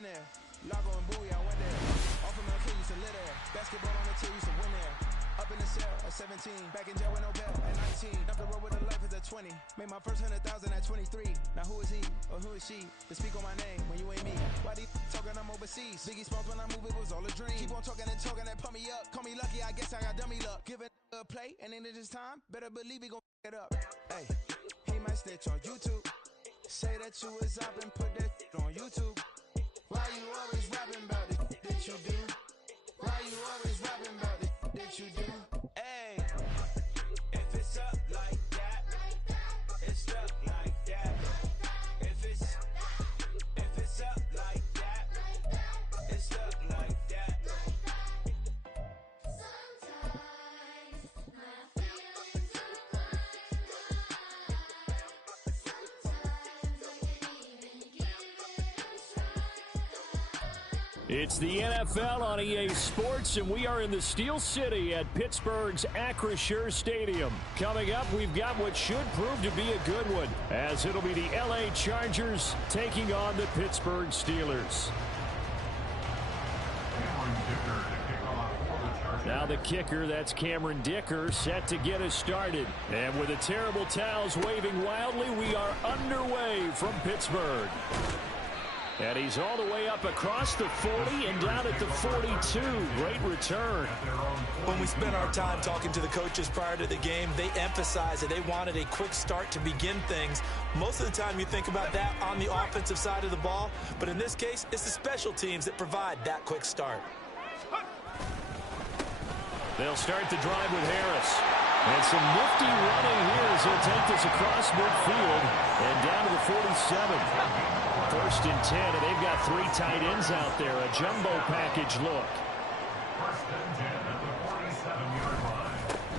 been there. Lago and Bowie, I went there. Off of Mount King, used to live there. Basketball on the team, used to win there. Up in the cell at 17, back in jail with no bail at 19. Up the road with a life at 20. Made my first 100,000 at 23. Now who is he or who is she to speak on my name when you ain't me? Why these talking I'm overseas? Biggie Smalls when I move it was all a dream. Keep on talking and pump me up. Call me lucky, I guess I got dummy luck. Give it a play and then it's time. Better believe he gon' it up. Hey, he might snitch on YouTube. Say that you was up and put that on YouTube. Why you always rapping about it that you do? Why you always rapping about it that you do? Hey, if it's up like that, it's stuck like that. If it's up like that, it's stuck like that. Sometimes my feelings are sometimes I can't even give it a try. It's the NFL on EA Sports, and we are in the Steel City at Pittsburgh's Acrisure Stadium. Coming up, we've got what should prove to be a good one, as it'll be the LA Chargers taking on the Pittsburgh Steelers. Now the kicker, that's Cameron Dicker, set to get us started. And with the terrible towels waving wildly, we are underway from Pittsburgh. And he's all the way up across the 40 and down at the 42. Great return. When we spent our time talking to the coaches prior to the game, they emphasized that they wanted a quick start to begin things. Most of the time you think about that on the offensive side of the ball, but in this case, it's the special teams that provide that quick start. They'll start the drive with Harris. And some nifty running here as he'll take this across midfield and down to the 47. First and 10, and they've got three tight ends out there. A jumbo package look.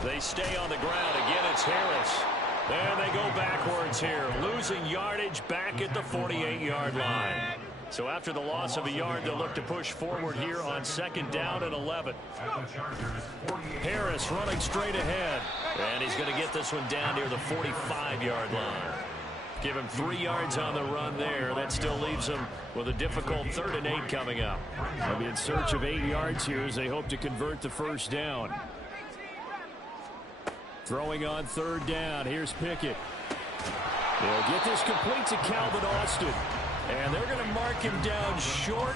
They stay on the ground. Again, it's Harris. There they go backwards here. Losing yardage back at the 48-yard line. So after the loss of a yard, they'll look to push forward here on second down and 11. Harris running straight ahead. And he's going to get this one down near the 45-yard line. Give him 3 yards on the run there. That still leaves him with a difficult 3rd and 8 coming up. They'll be in search of 8 yards here as they hope to convert the first down. Throwing on 3rd down. Here's Pickett. They'll get this complete to Calvin Austin. And they're going to mark him down short,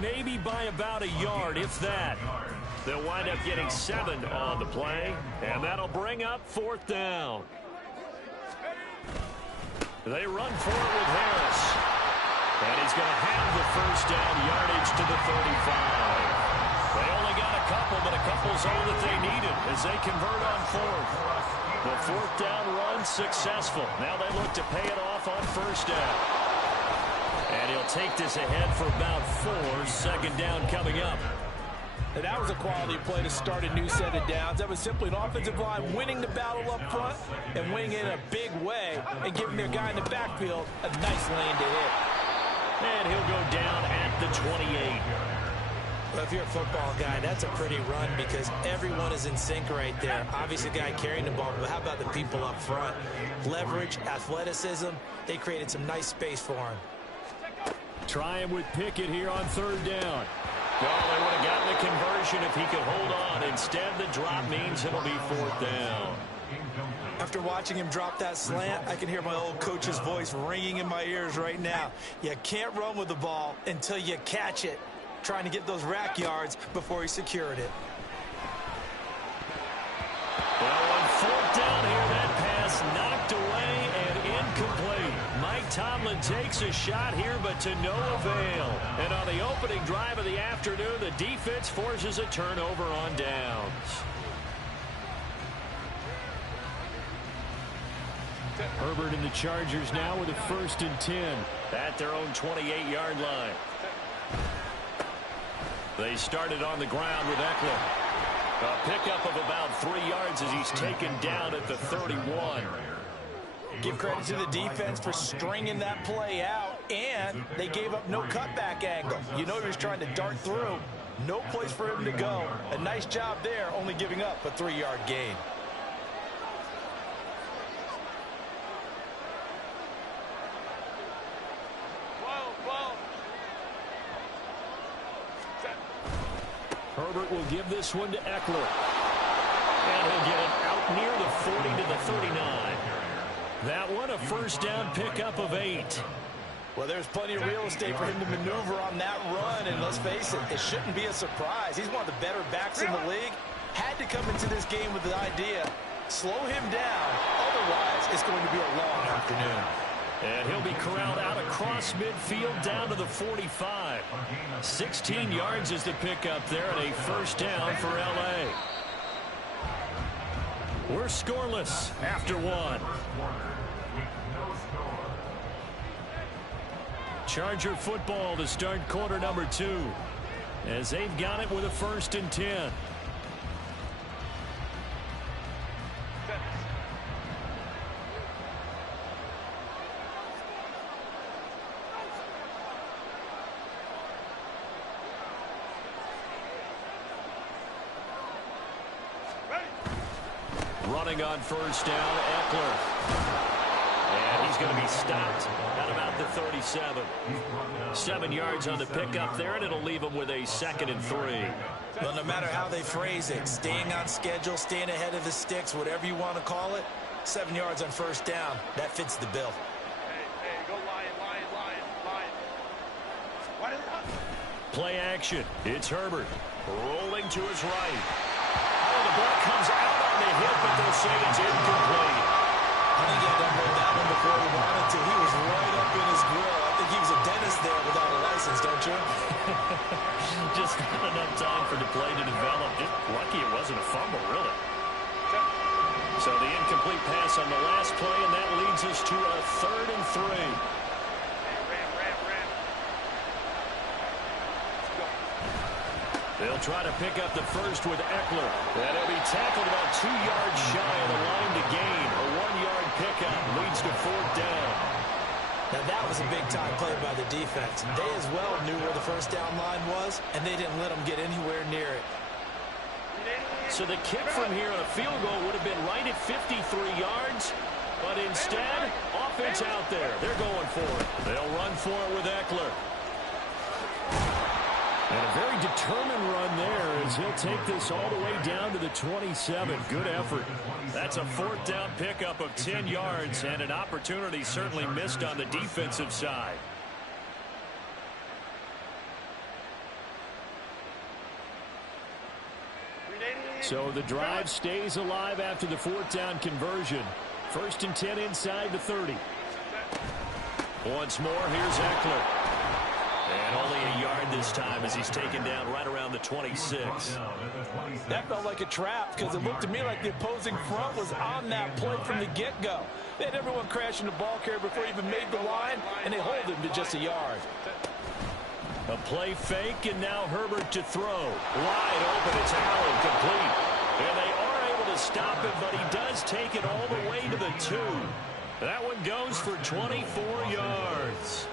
maybe by about a yard, if that. They'll wind up getting 7 on the play, and that'll bring up 4th down. They run for it with Harris. And he's going to have the first down yardage to the 35. They only got a couple, but a couple's all that they needed as they convert on 4th. The 4th down run successful. Now they look to pay it off on first down. And he'll take this ahead for about 4. Second down coming up. And that was a quality play to start a new set of downs. That was simply an offensive line winning the battle up front and winning it in a big way and giving their guy in the backfield a nice lane to hit. And he'll go down at the 28. Well, if you're a football guy, that's a pretty run because everyone is in sync right there. Obviously, the guy carrying the ball, but how about the people up front? Leverage, athleticism, they created some nice space for him. Trying with Pickett here on 3rd down. Well, they would have gotten the conversion if he could hold on. Instead, the drop means it'll be 4th down. After watching him drop that slant, I can hear my old coach's voice ringing in my ears right now. You can't run with the ball until you catch it. Trying to get those rack yards before he secured it. Well, on 4th down here, that pass knocked away and incomplete. Mike Tomlin takes a shot here, but to no avail. And on the opening drive of the afternoon, the defense forces a turnover on downs. Herbert and the Chargers now with a 1st and 10 at their own 28-yard line. They started on the ground with Eckler. A pickup of about 3 yards as he's taken down at the 31. Give credit to the defense for stringing that play out, and they gave up no cutback angle. You know he was trying to dart through. No place for him to go. A nice job there, only giving up a 3-yard gain. Herbert will give this one to Eckler. And he'll get it out near the 40 to the 39. That one a first down pickup of 8. Well, there's plenty of real estate for him to maneuver on that run, and let's face it, it shouldn't be a surprise. He's one of the better backs in the league. Had to come into this game with the idea, slow him down, otherwise it's going to be a long afternoon. And he'll be corralled out across midfield down to the 45. 16 yards is the pickup there, and a first down for L.A. We're scoreless after one. Charger football to start quarter number 2, as they've got it with a 1st and 10. Running on first down, Eckler. And he's going to be stopped at about the 37. 7 yards on the pickup there, and it'll leave him with a 2nd and 3. Well, no matter how they phrase it, staying on schedule, staying ahead of the sticks, whatever you want to call it, 7 yards on first down, that fits the bill. Hey, go Lion. Play action. It's Herbert rolling to his right. Oh, the ball comes out on the hit, but they'll say it's incomplete. I think he had to hold that one before he wanted to. He was right up in his grill. I think he was a dentist there without a license, don't you? Just not enough time for the play to develop. Just lucky it wasn't a fumble, really. So the incomplete pass on the last play, and that leads us to a 3rd and 3. They'll try to pick up the first with Eckler. And he'll be tackled about 2 yards shy of the line to gain. A 1-yard pickup leads to 4th down. Now that was a big-time play by the defense. They as well knew where the first down line was, and they didn't let them get anywhere near it. So the kick from here on a field goal would have been right at 53 yards. But instead, offense out there. They're going for it. They'll run for it with Eckler. And a very determined run there as he'll take this all the way down to the 27. Good effort. That's a 4th down pickup of 10 yards and an opportunity certainly missed on the defensive side. So the drive stays alive after the 4th down conversion. 1st and 10 inside the 30. Once more, here's Eckler. And only a yard this time as he's taken down right around the 26. That felt like a trap because it looked to me like the opposing front was on that play from the get-go. They had everyone crashing the ball carrier before he even made the line, and they hold him to just a yard. A play fake, and now Herbert to throw. Wide open, it's Allen, complete. And they are able to stop him, but he does take it all the way to the 2. That one goes for 24 yards.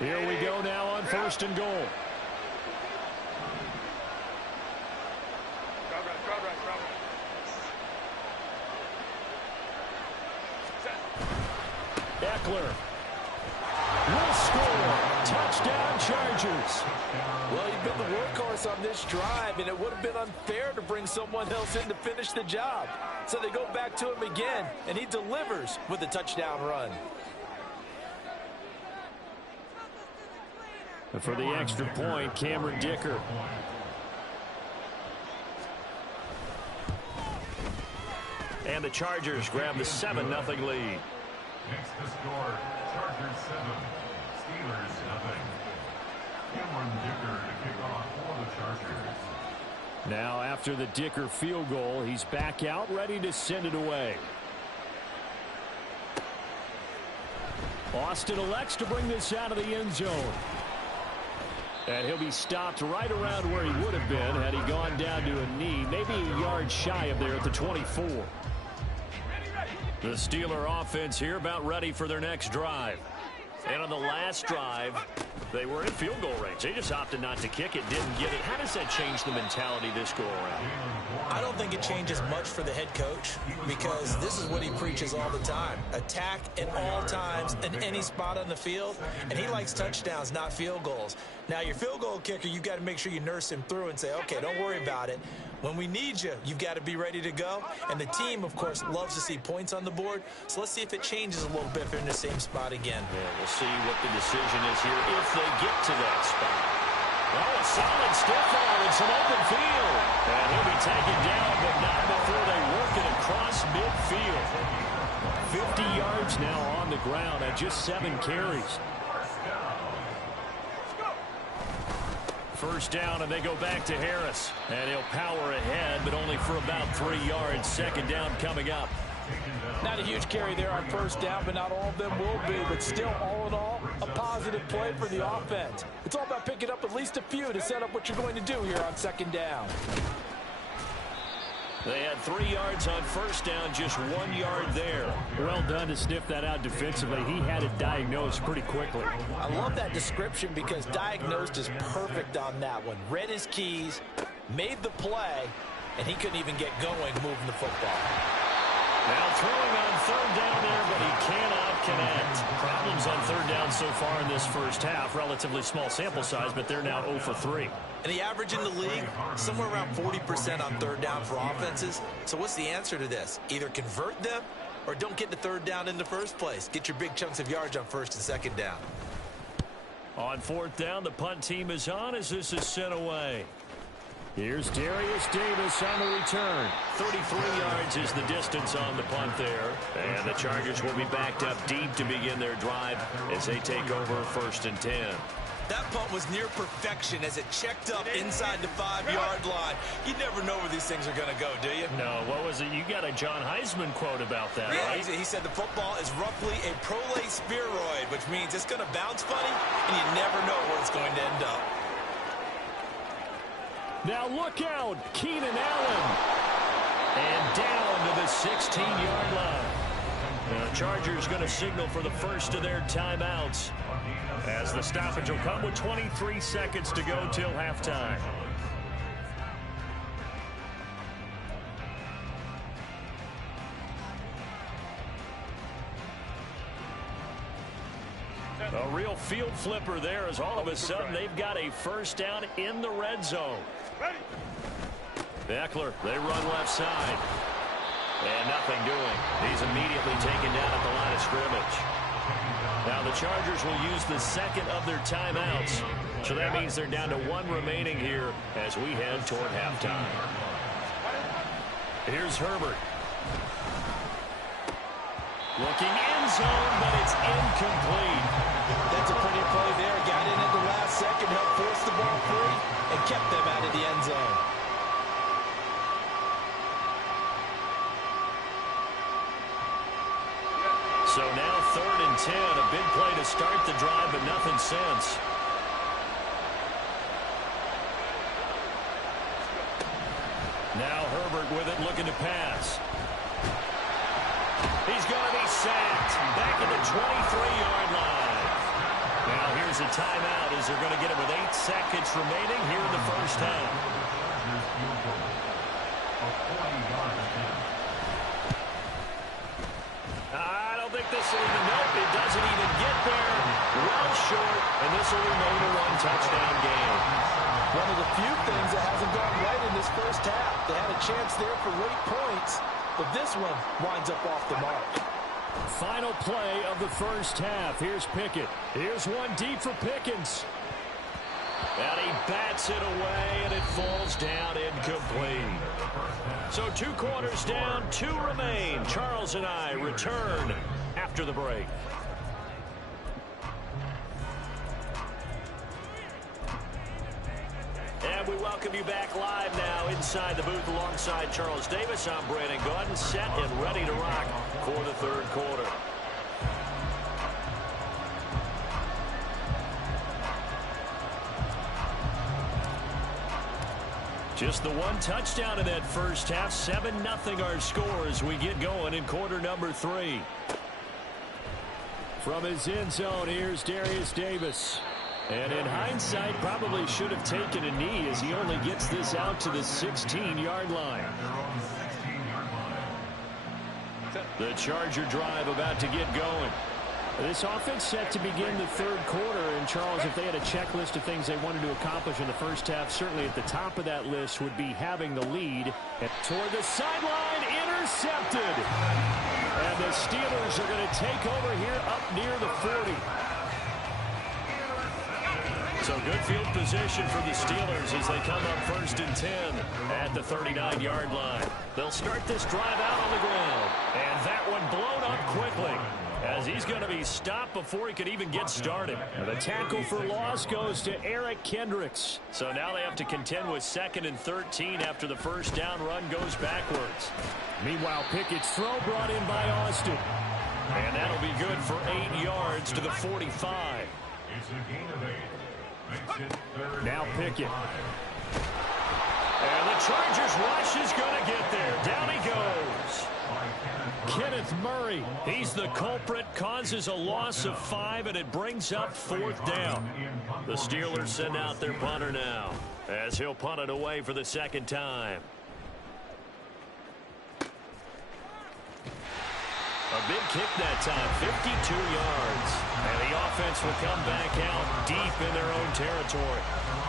Here we go now on 1st and goal. Eckler will score. Touchdown, Chargers. Well, you've been the workhorse on this drive, and it would have been unfair to bring someone else in to finish the job. So they go back to him again, and he delivers with a touchdown run. For the extra point, Cameron Dicker. And the Chargers grab the 7-0 lead. Next to score, Chargers 7, Steelers 0. Cameron Dicker to kick off for the Chargers. Now after the Dicker field goal, he's back out ready to send it away. Austin elects to bring this out of the end zone. And he'll be stopped right around where he would have been had he gone down to a knee, maybe a yard shy of there at the 24. The Steeler offense here about ready for their next drive. And on the last drive, they were in field goal range. They just opted not to kick it, didn't get it. How does that change the mentality this go around? I don't think it changes much for the head coach because this is what he preaches all the time. Attack at all times in any spot on the field, and he likes touchdowns, not field goals. Now, your field goal kicker, you've got to make sure you nurse him through and say, okay, don't worry about it. When we need you, you've got to be ready to go. And the team, of course, loves to see points on the board. So let's see if it changes a little bit if they're in the same spot again. Yeah, we'll see what the decision is here if they get to that spot. Oh, a solid stiff arm in some open field. And he'll be taken down, but not before they work it across midfield. 50 yards now on the ground at just 7 carries. First down, and they go back to Harris. And he'll power ahead, but only for about 3 yards. Second down coming up. Not a huge carry there on first down, but not all of them will be. But still, all in all, a positive play for the offense. It's all about picking up at least a few to set up what you're going to do here on second down. They had 3 yards on first down, just 1 yard there. Well done to sniff that out defensively. He had it diagnosed pretty quickly. I love that description because diagnosed is perfect on that one. Read his keys, made the play, and he couldn't even get going moving the football. Now throwing on third down there, but he cannot connect. Problems on third down so far in this first half. Relatively small sample size, but they're now 0 for 3. And the average in the league, somewhere around 40% on third down for offenses. So what's the answer to this? Either convert them or don't get the third down in the first place. Get your big chunks of yards on first and second down. On fourth down, the punt team is on as this is sent away. Here's Darius Davis on the return. 33 yards is the distance on the punt there. And the Chargers will be backed up deep to begin their drive as they take over first and 10. That punt was near perfection as it checked up inside the 5-yard line. You never know where these things are going to go, do you? No, what was it? You got a John Heisman quote about that, right? He said the football is roughly a prolate spheroid, which means it's going to bounce funny, and you never know where it's going to end up. Now look out, Keenan Allen. And down to the 16-yard line. The Chargers going to signal for the first of their timeouts as the stoppage will come with 23 seconds to go till halftime. A real field flipper there as all of a sudden they've got a first down in the red zone. Eckler, they run left side. And nothing doing. He's immediately taken down at the line of scrimmage. Now the Chargers will use the second of their timeouts. So that means they're down to 1 remaining here as we head toward halftime. Here's Herbert. Looking end zone, but it's incomplete. That's a pretty play there. Got in at the last second, helped force the ball free, and kept them out of the end zone. So now 3rd and 10. A big play to start the drive, but nothing since. Now Herbert with it, looking to pass. He's going to be sacked back at the 23-yard line. Now here's a timeout as they're going to get it with 8 seconds remaining here in the first half. I don't think this will even nope. It doesn't even get there. Well short, and this will remain a 1-touchdown game. One of the few things that hasn't gone right in this first half. They had a chance there for late points, but this one winds up off the mark. Final play of the first half. Here's Pickett. Here's one deep for Pickens. And he bats it away, and it falls down incomplete. So 2 quarters down, 2 remain. Charles and I return after the break. And we welcome you back live now inside the booth alongside Charles Davis. I'm Brandon Gaudin, set and ready to rock for the 3rd quarter. Just the 1 touchdown in that first half. 7-0 our score as we get going in quarter number 3. From his end zone, here's Darius Davis. And in hindsight, probably should have taken a knee as he only gets this out to the 16-yard line. The Charger drive about to get going. This offense set to begin the third quarter. And, Charles, if they had a checklist of things they wanted to accomplish in the first half, certainly at the top of that list would be having the lead. And toward the sideline, intercepted. And the Steelers are going to take over here up near the 40. So good field position for the Steelers as they come up 1st and 10 at the 39-yard line. They'll start this drive out on the ground. And that one blown up quickly, as he's going to be stopped before he could even get started. And the tackle for loss goes to Eric Kendricks. So now they have to contend with 2nd and 13 after the first down run goes backwards. Meanwhile, Pickett's throw brought in by Austin. And that'll be good for 8 yards to the 45. It's a gain of 8. Makes it 3rd Now and Pickett. 5. And the Chargers rush is going to get there. Down he goes. Kenneth Murray, he's the culprit, causes a loss of 5, and it brings up 4th down. The Steelers send out their punter now, as he'll punt it away for the 2nd time. A big kick that time, 52 yards. And the offense will come back out deep in their own territory.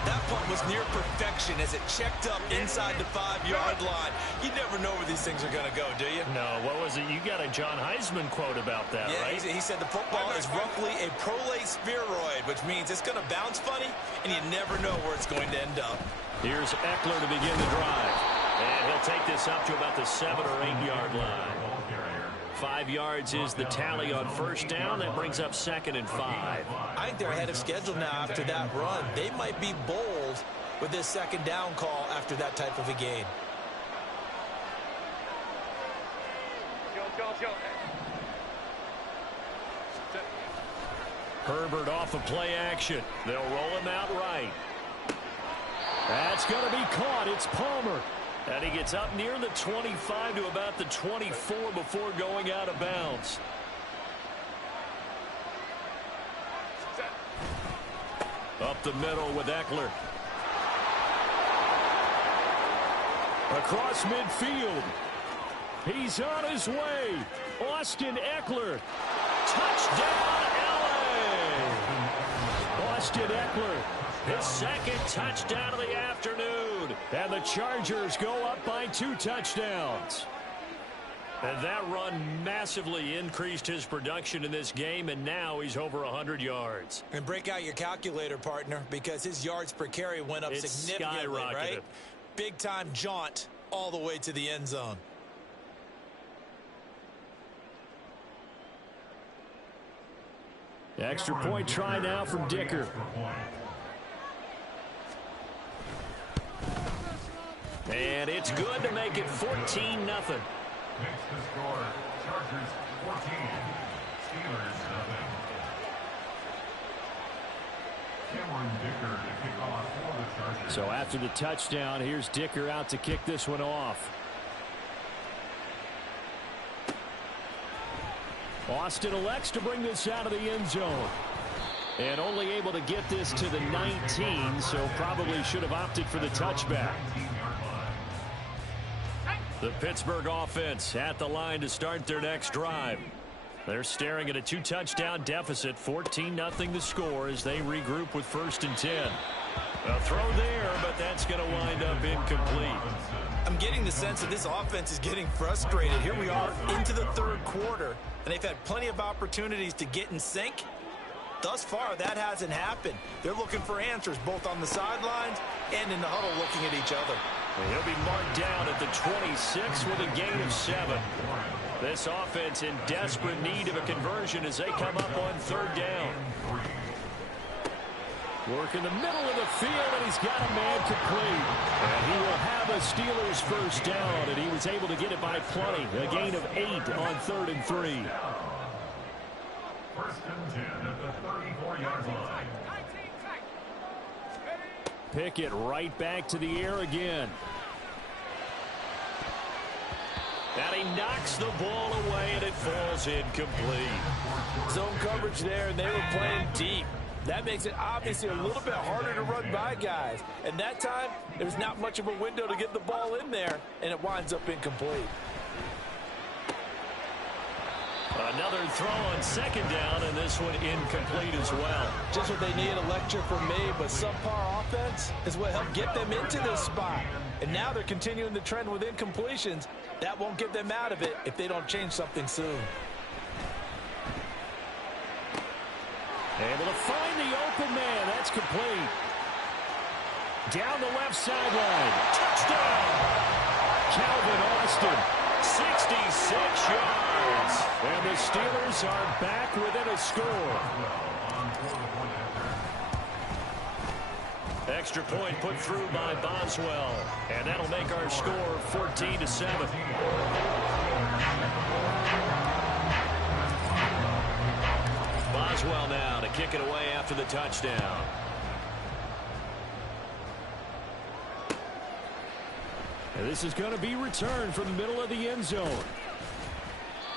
That punt was near perfection as it checked up inside the 5-yard line. You never know where these things are going to go, do you? No, what was it? You got a John Heisman quote about that, yeah, right? He said the football is roughly a prolate spheroid, which means it's going to bounce funny, and you never know where it's going to end up. Here's Eckler to begin the drive. And he'll take this up to about the 7 or 8 yard line. 5 yards is the tally on 1st down. That brings up 2nd and 5. I think they're ahead of schedule now after that run. They might be bold with this 2nd down call after that type of a gain. Go. Herbert off of play action. They'll roll him out right. That's going to be caught. It's Palmer. And he gets up near the 25 to about the 24 before going out of bounds. Up the middle with Eckler. Across midfield. He's on his way. Austin Eckler. Touchdown, LA! Austin Eckler. His 2nd touchdown of the afternoon. And the Chargers go up by 2 touchdowns. And that run massively increased his production in this game, and now he's over 100 yards. And break out your calculator, partner, because his yards per carry went up significantly, right? Big-time jaunt all the way to the end zone. Extra point try now from Dicker. And it's good to make it 14-0. Makes the score. Chargers 14. Steelers 0. Cameron Dicker to kick off for the Chargers. So after the touchdown, here's Dicker out to kick this one off. Austin elects to bring this out of the end zone. And only able to get this to the 19, so probably should have opted for the touchback. The Pittsburgh offense at the line to start their next drive. They're staring at a 2-touchdown deficit, 14-0 the score as they regroup with 1st and 10. A throw there, but that's going to wind up incomplete. I'm getting the sense that this offense is getting frustrated. Here we are into the 3rd quarter, and they've had plenty of opportunities to get in sync. Thus far, that hasn't happened. They're looking for answers both on the sidelines and in the huddle looking at each other. And he'll be marked down at the 26 with a gain of 7. This offense in desperate need of a conversion as they come up on 3rd down. Work in the middle of the field, and he's got a man complete. And he will have a Steelers 1st down, and he was able to get it by plenty. A gain of 8 on 3rd and 3. 1st and 10 at the 34-yard line. Pickett right back to the air again. And he knocks the ball away, and it falls incomplete. Zone coverage there, and they were playing deep. That makes it obviously a little bit harder to run by guys. And that time, there's not much of a window to get the ball in there, and it winds up incomplete. Another throw on second down, and this one incomplete as well. Just what they need, a lecture from me, but subpar offense is what helped get them into this spot. And now they're continuing the trend with incompletions. That won't get them out of it if they don't change something soon. Able to find the open man. That's complete. Down the left sideline. Touchdown! Calvin Austin, 66 yards. And the Steelers are back within a score. Extra point put through by Boswell. And that'll make our score 14-7. Boswell now to kick it away after the touchdown. And this is going to be returned from the middle of the end zone.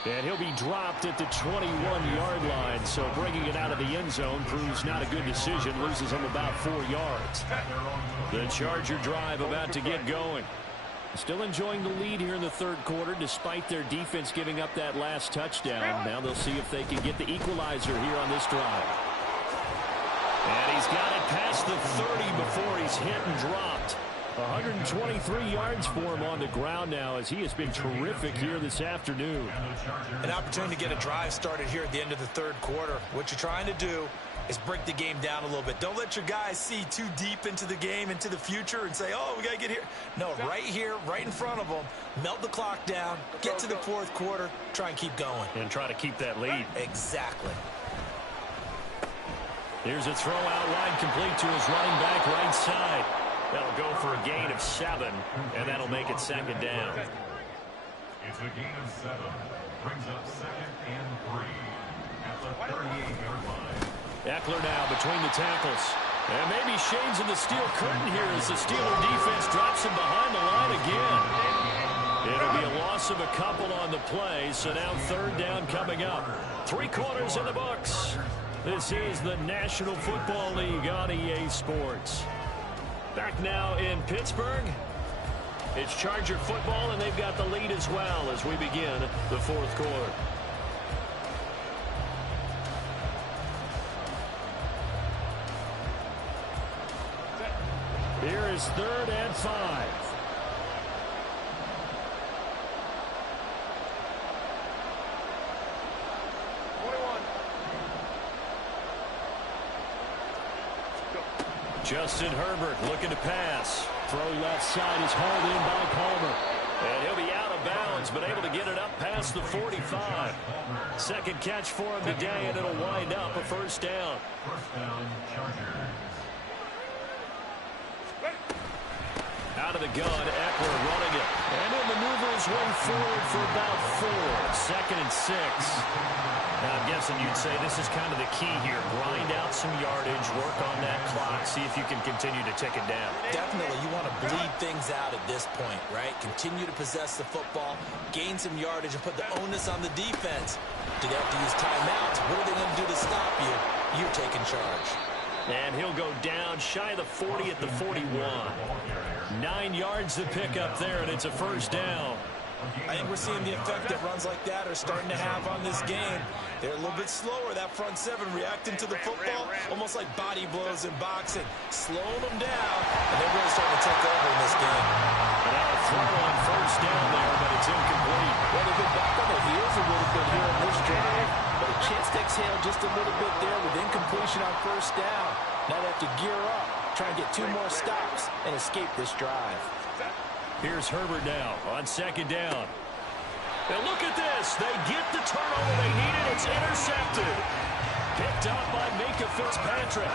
And he'll be dropped at the 21-yard line, so bringing it out of the end zone proves not a good decision, loses him about 4 yards. The Charger drive about to get going. Still enjoying the lead here in the third quarter, despite their defense giving up that last touchdown. Now they'll see if they can get the equalizer here on this drive. And he's got it past the 30 before he's hit and dropped. 123 yards for him on the ground now, as he has been terrific here this afternoon. An opportunity to get a drive started here at the end of the third quarter. What you're trying to do is break the game down a little bit. Don't let your guys see too deep into the game, into the future, and say, oh, we got to get here. No, right here, right in front of them, melt the clock down, get to the fourth quarter, try and keep going. And try to keep that lead. Exactly. Here's a throw out wide, complete to his running back right side. That'll go for a gain of 7, and that'll make it second down. It's a gain of 7. Brings up 2nd and 3 at the 38-yard line. Eckler now between the tackles. And maybe shades in the steel curtain here as the Steeler defense drops him behind the line again. It'll be a loss of a couple on the play, so now third down coming up. 3 quarters in the books. This is the National Football League on EA Sports. Back now in Pittsburgh. It's Charger football, and they've got the lead as well as we begin the fourth quarter. Here is 3rd and 5. Justin Herbert looking to pass. Throw left side is hauled in by Palmer. And he'll be out of bounds, but able to get it up past the 45. Second catch for him today, and it'll wind up a first down. First down, Chargers. Out of the gun, Eckler running it. And he'll maneuver his way forward for about 4. 2nd and 6. Now, I'm guessing you'd say this is kind of the key here. Grind out some yardage, work on that clock, see if you can continue to tick it down. Definitely, you want to bleed things out at this point, right? Continue to possess the football, gain some yardage, and put the onus on the defense. Do they have to use timeouts? What are they going to do to stop you? You're taking charge. And he'll go down shy of the 40 at the 41. 9 yards to pick up there, and it's a first down. I think we're seeing the effect that runs like that are starting to have on this game. They're a little bit slower, that front 7, reacting to the football, almost like body blows in boxing, slowing them down, and they're really starting to take over in this game. And now a throw on first down there, but it's incomplete. Well, they've been back on their heels a little bit here in this drive, but a chance to exhale just a little bit there with incompletion on first down. Now they have to gear up, try and get 2 more stops, and escape this drive. Here's Herbert now on second down. And look at this. They get the turnover they needed. It's intercepted. Picked up by Minka Fitzpatrick.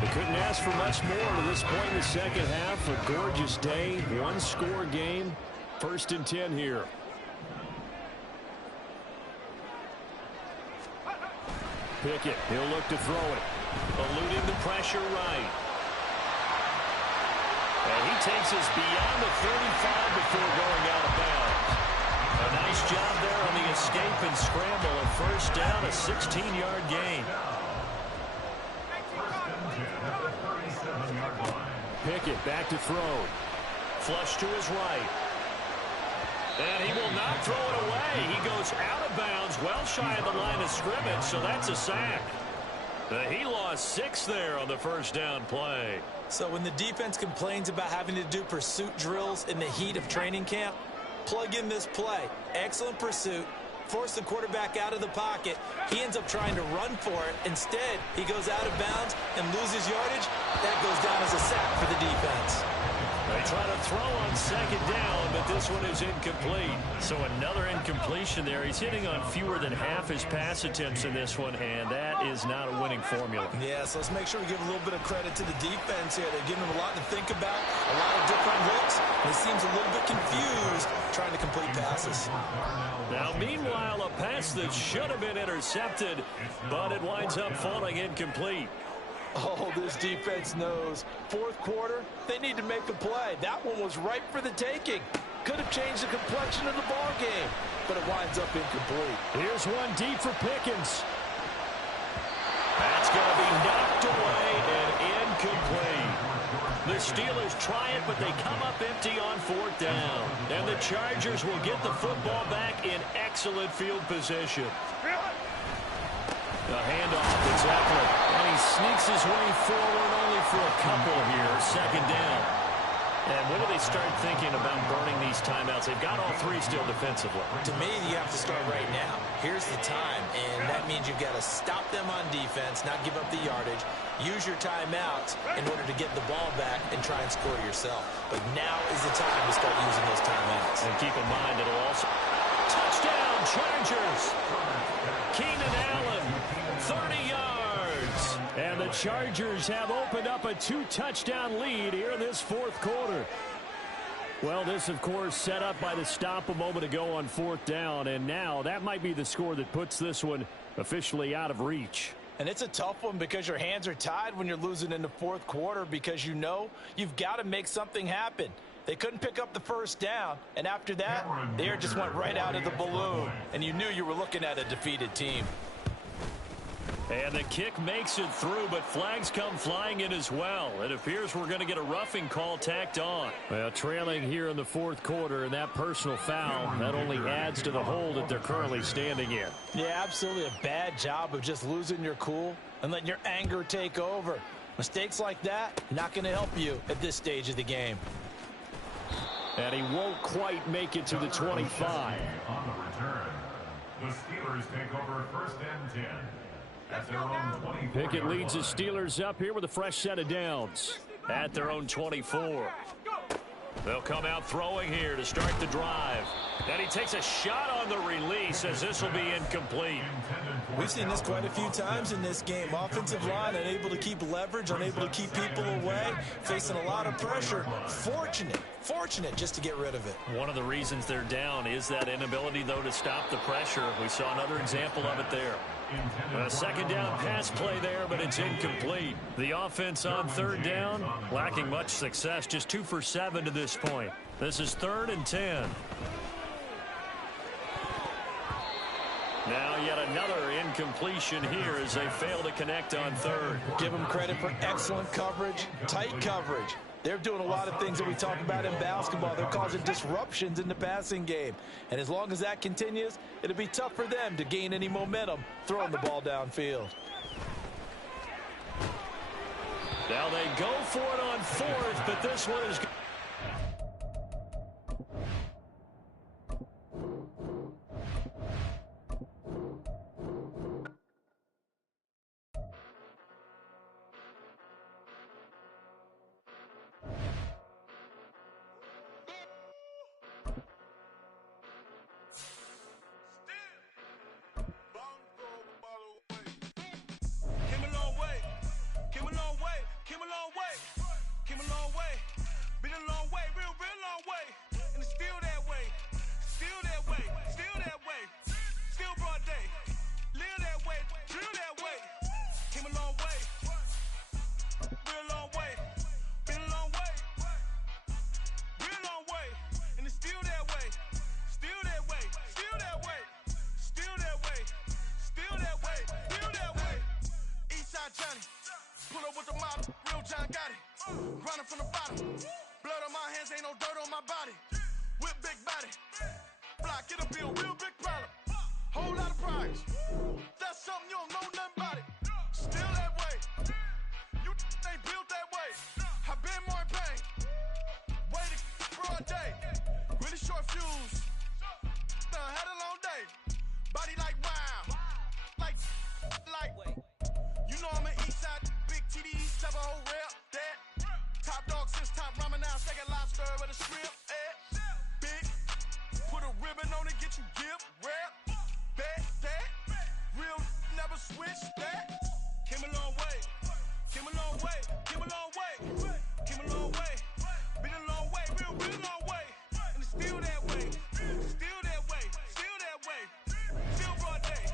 They couldn't ask for much more to this point in the second half. A gorgeous day, 1-score game. 1st and 10 here. Pickett, he'll look to throw it. Eluding the pressure right. And he takes us beyond the 35 before going out of bounds. A nice job there on the escape. scramble, a first down, a 16-yard gain. Pickett back to throw. Flush to his right. And he will not throw it away. He goes out of bounds, well shy of the line of scrimmage, so that's a sack. He lost 6 there on the first down play. So when the defense complains about having to do pursuit drills in the heat of training camp, plug in this play. Excellent pursuit. Force the quarterback out of the pocket. He ends up trying to run for it. Instead, he goes out of bounds and loses yardage. That goes down as a sack for the defense. They try to throw on second down, but this one is incomplete. So another incompletion there. He's hitting on fewer than half his pass attempts in this one, and that is not a winning formula. Yeah, so let's make sure we give a little bit of credit to the defense here. They're giving him a lot to think about, a lot of different looks, and he seems a little bit confused trying to complete passes. Now, meanwhile, a pass that should have been intercepted, but it winds up falling incomplete. Oh, this defense knows. Fourth quarter, they need to make a play. That one was ripe for the taking. Could have changed the complexion of the ball game, but it winds up incomplete. Here's one deep for Pickens. That's going to be knocked away and incomplete. The Steelers try it, but they come up empty on fourth down. And the Chargers will get the football back in excellent field position. The handoff, exactly. And he sneaks his way forward only for a couple here. Second down. And when do they start thinking about burning these timeouts? They've got all 3 still defensively. To me, you have to start right now. Here's the time, and that means you've got to stop them on defense, not give up the yardage, use your timeouts in order to get the ball back and try and score yourself. But now is the time to start using those timeouts. And keep in mind, it'll also... Touchdown, Chargers! Keenan Allen, 30 yards. And the Chargers have opened up a 2-touchdown lead here in this fourth quarter. Well, this, of course, set up by the stop a moment ago on fourth down, and now that might be the score that puts this one officially out of reach. And it's a tough one because your hands are tied when you're losing in the fourth quarter because you know you've got to make something happen. They couldn't pick up the first down, and after that, the air just went right out of the balloon, and you knew you were looking at a defeated team. And the kick makes it through, but flags come flying in as well. It appears we're going to get a roughing call tacked on. Well, trailing here in the fourth quarter, and that personal foul, that only adds to the hole that they're currently standing in. Yeah, absolutely a bad job of just losing your cool and letting your anger take over. Mistakes like that, not going to help you at this stage of the game. And he won't quite make it to the 25. On the return, the Steelers take over first and 10. At their own 24. Pickett leads the Steelers up here with a fresh set of downs. At their own 24. They'll come out throwing here to start the drive. And he takes a shot on the release as this will be incomplete. We've seen this quite a few times in this game. Offensive line unable to keep leverage, unable to keep people away, facing a lot of pressure. Fortunate just to get rid of it. One of the reasons they're down is that inability, though, to stop the pressure. We saw another example of it there. A second down pass play there, but it's incomplete. The offense on third down, lacking much success, just 2 for 7 to this point. This is 3rd and 10. Now yet another incompletion here as they fail to connect on third. Give them credit for excellent coverage, tight coverage. They're doing a lot of things that we talk about in basketball. They're causing disruptions in the passing game. And as long as that continues, it'll be tough for them to gain any momentum throwing the ball downfield. Now they go for it on fourth, but this one is... Came a long way. something, you don't know nothing about it. Still that way. You ain't built that way. I been more in pain. Waited broad day. Really short fuse. Had a long day. Body like wow. Like. You know I'm an east side, big TD, clever whole rep. That. Top dog since top ramen now, second lobster with a shrimp. Big. Put a ribbon on it, get you give. Rep. Bet that. Real never switch that. Came a long way. Came a long way. Came a long way. Came a long way. Been a long way. Real long way. And it's still that way. Still that way. Still that way. Still broad day.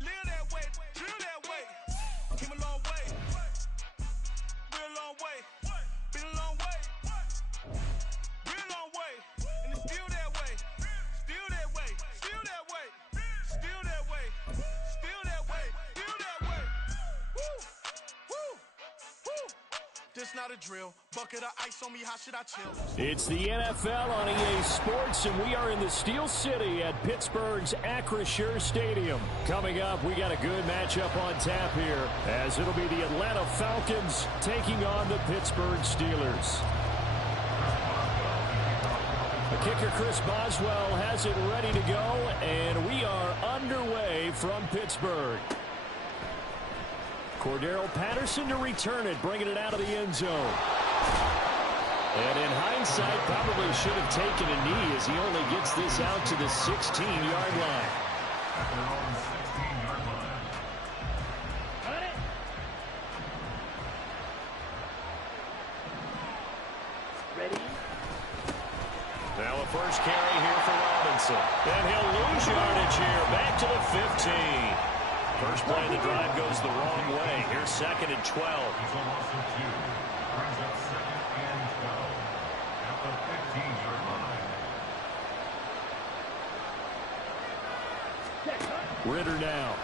Live that way. Drill that way. Came a long way. Real long way. Been a long way. Real long way. And it's still that way. Still that way. Still that way. Still that way. Still that way. Still that way. Woo. Woo. Woo. This not a drill. Bucket of ice on me. How should I chill? It's the NFL on EA Sports, and we are in the Steel City at Pittsburgh's Acrisure Stadium. Coming up, we got a good matchup on tap here, as it'll be the Atlanta Falcons taking on the Pittsburgh Steelers. The kicker, Chris Boswell, has it ready to go, and we are underway from Pittsburgh. Cordero Patterson to return it, bringing it out of the end zone. And in hindsight, probably should have taken a knee as he only gets this out to the 16-yard line. Now a first carry here for Robinson. And he'll lose yardage here, back to the 15. First play of the drive goes the wrong way. Here's 2nd and 12. It's a loss of 2. Brings up 2nd and 12 at the 15-yard line. Ritter now.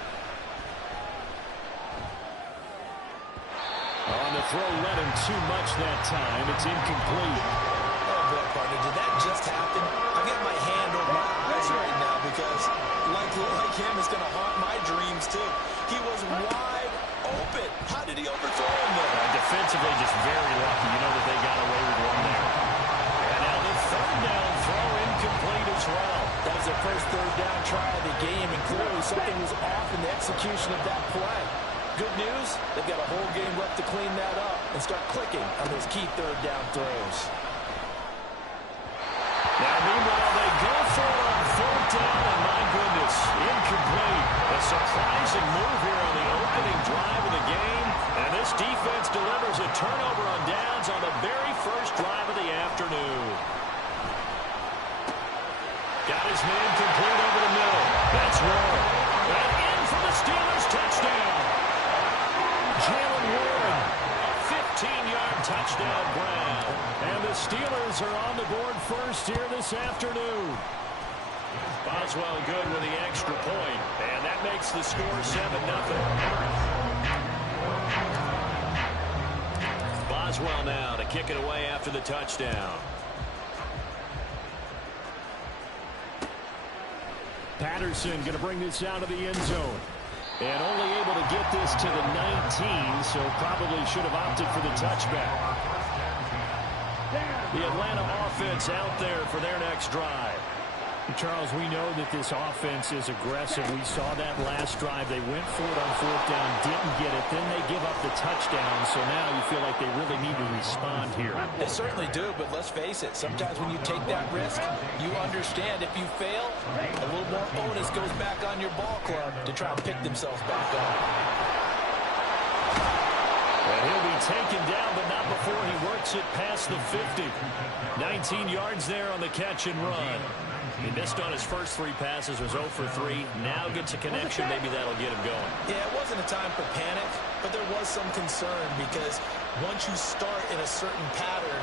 On the throw, led him too much that time. It's incomplete. Oh, boy, partner, did that just happen? I've got my hand over my eyes right now because, like him, it's going to haunt my dreams, too. He was wide open. How did he overthrow him there? Defensively, just very lucky. You know that they got away with one there. And now the 3rd down throw incomplete as well. That was their first 3rd down try of the game, and clearly something was off in the execution of that play. Good news, they've got a whole game left to clean that up and start clicking on those key 3rd down throws. Now, meanwhile, they go for it on 4th down, and my goodness, incomplete. A surprising move here on the opening drive of the game, and this defense delivers a turnover on downs on the very first drive of the afternoon. Got his man complete over the middle. That's Warren. And in for the Steelers touchdown. Jalen Warren, a 15-yard touchdown grab. And the Steelers are on the board first here this afternoon. Boswell good with the extra point, and that makes the score 7-0. Boswell now to kick it away after the touchdown. Patterson going to bring this out of the end zone. And only able to get this to the 19, so probably should have opted for the touchback. The Atlanta offense out there for their next drive. Charles, we know that this offense is aggressive. We saw that last drive. They went for it on 4th down, didn't get it. Then they give up the touchdown, so now you feel like they really need to respond here. They certainly do, but let's face it. Sometimes when you take that risk, you understand if you fail, a little more onus goes back on your ball club to try and pick themselves back up. And he'll be taken down, but not before he works it past the 50. 19 yards there on the catch and run. He missed on his first 3 passes, was 0 for 3. Now gets a connection. Maybe that'll get him going. Yeah, it wasn't a time for panic, but there was some concern because once you start in a certain pattern,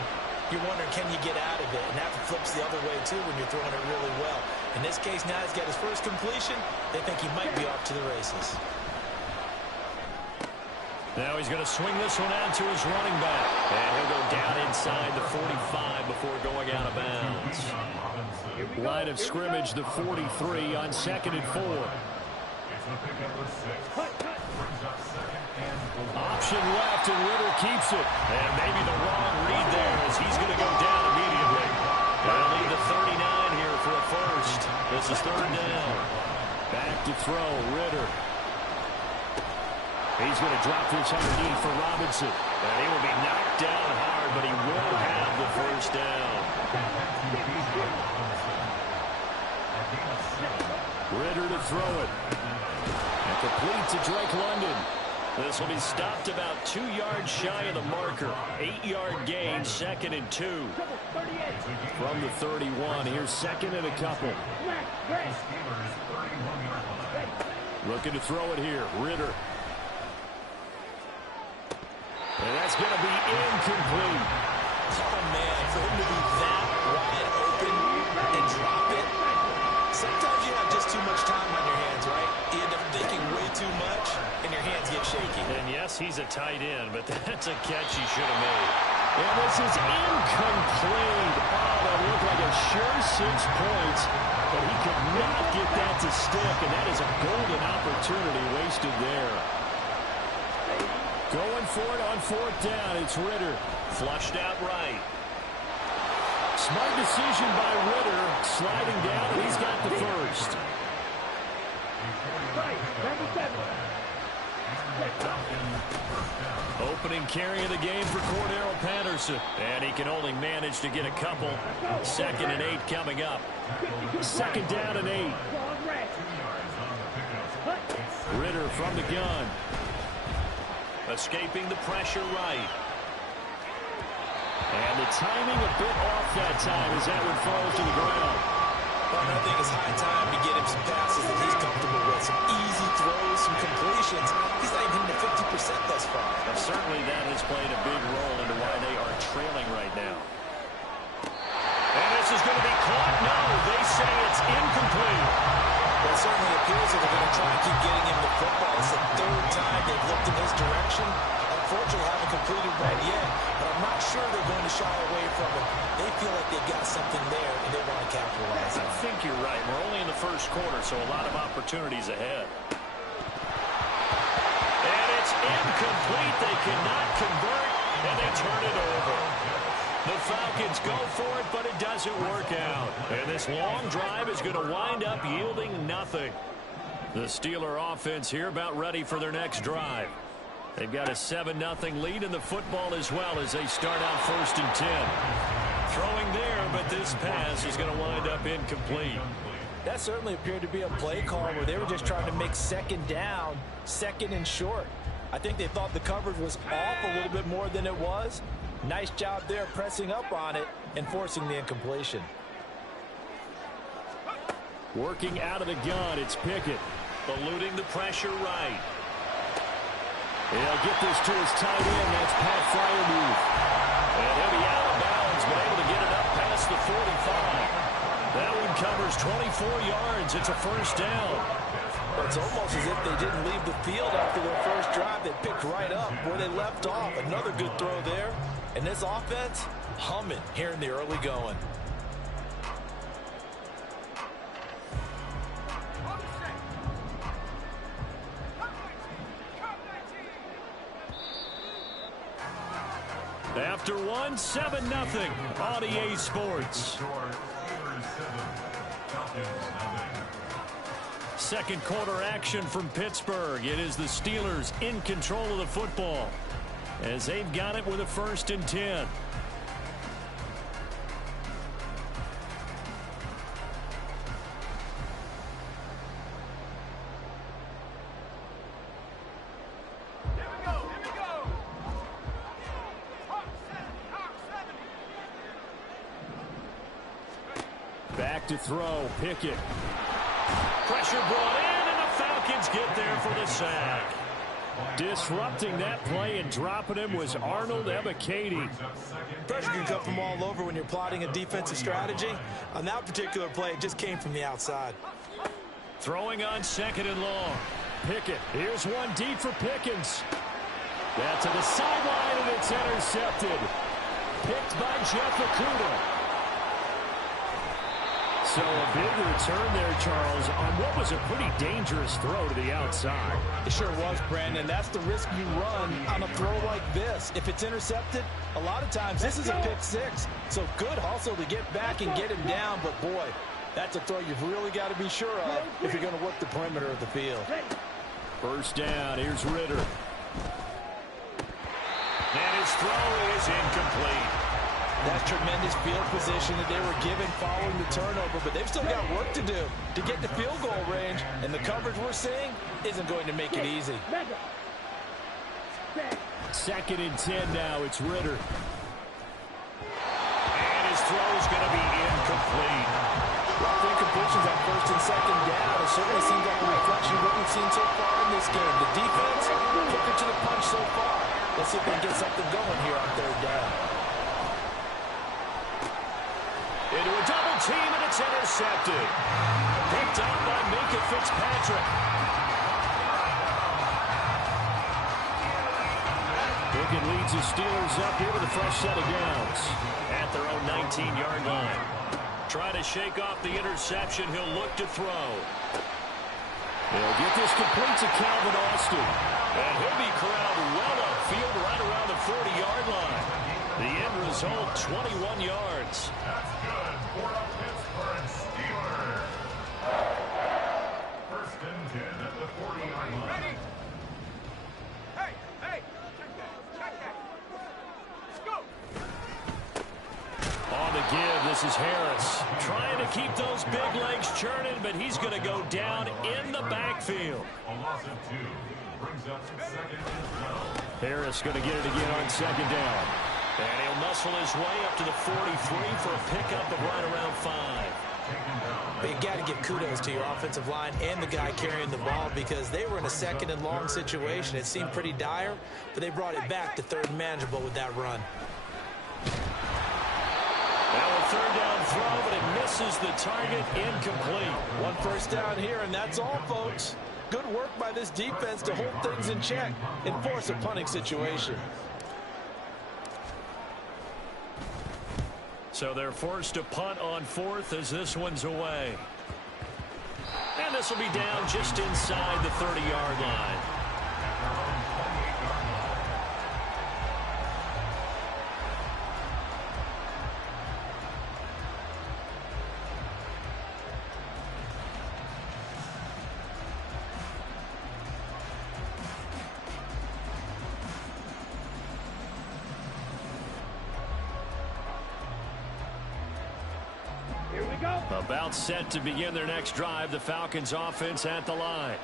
you're wondering, can you get out of it? And that flips the other way, too, when you're throwing it really well. In this case, now he's got his first completion. They think he might be off to the races. Now he's going to swing this one out to his running back. And he'll go down inside the 45 before going out of bounds. Line of scrimmage, the 43 on 2nd and 4. It's The pickup of 6. Brings up 2nd and 4. Option left, and Ritter keeps it. And maybe the wrong read there as he's going to go down immediately. They'll need the 39 here for a first. This is 3rd down. Back to throw, Ritter. He's going to drop this underneath for Robinson. And he will be knocked down hard, but he will have the first down. Ritter to throw it. And complete to Drake London. This will be stopped about 2 yards shy of the marker. 8-yard gain, 2nd and 2. From the 31, here's 2nd and a couple. Looking to throw it here, Ritter. And that's going to be incomplete. Oh, man, for him to be that wide open and drop it. Sometimes you have just too much time on your hands, right? You end up thinking way too much, and your hands get shaky. And yes, he's a tight end, but that's a catch he should have made. And this is incomplete. Oh, that looked like a sure 6 points, but he could not get that to stick, and that is a golden opportunity wasted there. Going for it on 4th down. It's Ritter. Flushed out right. Smart decision by Ritter. Sliding down, and he's got the first. Opening carry of the game for Cordero Patterson. And he can only manage to get a couple. 2nd and 8 coming up. 2nd down and 8. Ritter from the gun. Escaping the pressure right. And the timing a bit off that time as that one falls to the ground. Well, I think it's high time to get him some passes that he's comfortable with. Some easy throws, some completions. He's not even hitting the 50% thus far. Now, certainly that has played a big role into why they are trailing right now. And this is going to be caught. No, they say it's incomplete. Well, it certainly appears that they're going to try and keep getting him the football. It's the 3rd time they've looked in his direction. Unfortunately, haven't completed one yet, but I'm not sure they're going to shy away from it. They feel like they've got something there, and they want to capitalize on it. I think you're right. We're only in the 1st quarter, so a lot of opportunities ahead. And it's incomplete. They cannot convert, and they turn it over. The Falcons go for it, but it doesn't work out. And this long drive is going to wind up yielding nothing. The Steeler offense here about ready for their next drive. They've got a 7-0 lead in the football as well as they start out 1st and 10. Throwing there, but this pass is going to wind up incomplete. That certainly appeared to be a play call where they were just trying to make 2nd down, 2nd and short. I think they thought the coverage was off a little bit more than it was. Nice job there pressing up on it and forcing the incompletion. Working out of the gun, it's Pickett. Eluding the pressure right. He'll get this to his tight end. That's Pat Fryermuth. And he'll be out of bounds, but able to get it up past the 45. That one covers 24 yards. It's a 1st down. It's almost as if they didn't leave the field after their 1st drive. They picked right up where they left off. Another good throw there. And this offense, humming here in the early going. After one, 7-0 on EA Sports. 2nd quarter action from Pittsburgh. It is the Steelers in control of the football as they've got it with a 1st and 10. Back to throw, Pickett. Pressure brought in, and the Falcons get there for the sack. Disrupting that play and dropping him was Arnold Ebiketie. Pressure can come from all over when you're plotting a defensive strategy. On that particular play, it just came from the outside. Throwing on 2nd and long. Pickett, here's one deep for Pickens. That to the sideline, and it's intercepted. Picked by Jeff Okudah. So a big return there, Charles, on what was a pretty dangerous throw to the outside. It sure was, Brandon. That's the risk you run on a throw like this. If it's intercepted, a lot of times this is a pick six. So good hustle to get back and get him down. But, boy, that's a throw you've really got to be sure of if you're going to work the perimeter of the field. First down, here's Ritter. And his throw is incomplete. That's tremendous field position that they were given following the turnover, but they've still got work to do to get to field goal range, and the coverage we're seeing isn't going to make it easy. Second and 10 now, it's Ritter. And his throw is going to be incomplete. Rough incompletions on first and second down. It certainly seems like a reflection of what we've seen so far in this game. The defense took it to the punch so far. Let's see if they can get something going here on third down. Into a double team, and it's intercepted. Picked up by Minka Fitzpatrick. Pickett leads the Steelers up here with a fresh set of downs at their own 19-yard line. Trying to shake off the interception, he'll look to throw. They'll get this complete to Calvin Austin. And he'll be corralled well upfield right around the 40-yard line. The end result, 21 yards. That's good for a Pittsburgh Steelers. First and 10 at the 40-yard line. Hey, check that. Let's go. On the give, this is Harris. Trying to keep those big legs churning, but he's going to go down in the backfield. A loss of 2 brings up second and 12. Harris going to get it again on second down. And he'll muscle his way up to the 43 for a pickup of right around 5. But you got to give kudos to your offensive line and the guy carrying the ball because they were in a second and long situation. It seemed pretty dire, but they brought it back to third and manageable with that run. Now a third down throw, but it misses the target, incomplete. One first down here, and that's all, folks. Good work by this defense to hold things in check and force a punting situation. So they're forced to punt on fourth as this one's away. And this will be down just inside the 30-yard line. About set to begin their next drive, the Falcons offense at the line.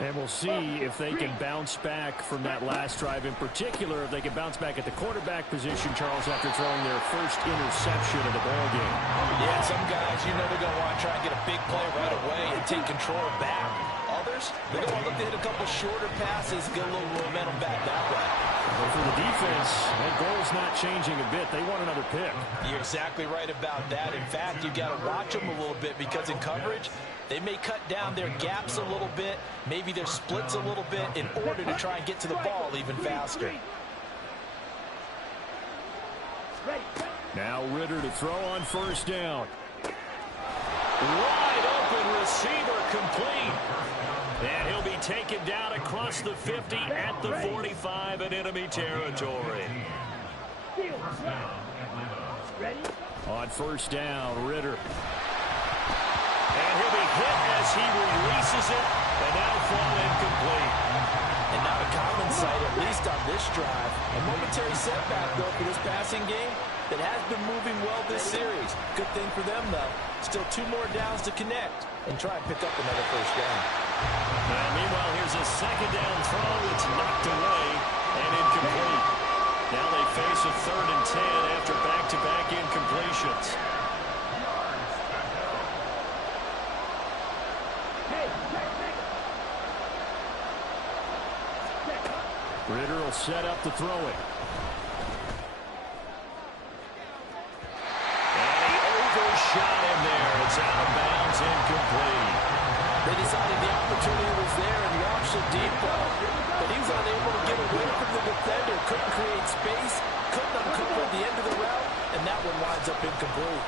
And we'll see if they can bounce back from that last drive, in particular if they can bounce back at the quarterback position, Charles, after throwing their first interception of the ballgame. Yeah, some guys, you know they're going to want to try and get a big play right away and take control back. Others, they're going to look to hit a couple shorter passes, get a little momentum back that way. But for the defense, that goal's not changing a bit. They want another pick. You're exactly right about that. In fact, you've got to watch them a little bit because in coverage, they may cut down their gaps a little bit, maybe their splits a little bit in order to try and get to the ball even faster. Now Ritter to throw on first down. Wide open receiver complete. And he'll be taken down across the 50 at the 45 in enemy territory. On first down, Ritter. And he'll be hit as he releases it, and that'll fall incomplete. And not a common sight, at least on this drive. A momentary setback, though, for this passing game that has been moving well this series. Good thing for them, though. Still 2 more downs to connect and try and pick up another first down. And meanwhile, here's a second down throw. It's knocked away and incomplete. Now they face a third and 10 after back-to-back incompletions. Ritter will set up to throw it. And he overshot him there. It's out of bounds, incomplete. They decided the opportunity was there in the option deep, but he was unable to get away from the defender. Couldn't create space, couldn't uncover at the end of the route, and that one winds up incomplete.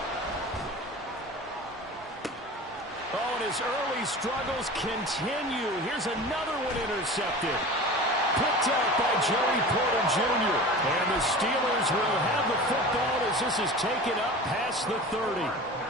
his early struggles continue. Here's another one intercepted. Picked up by Joey Porter Jr. And the Steelers will have the football as this is taken up past the 30.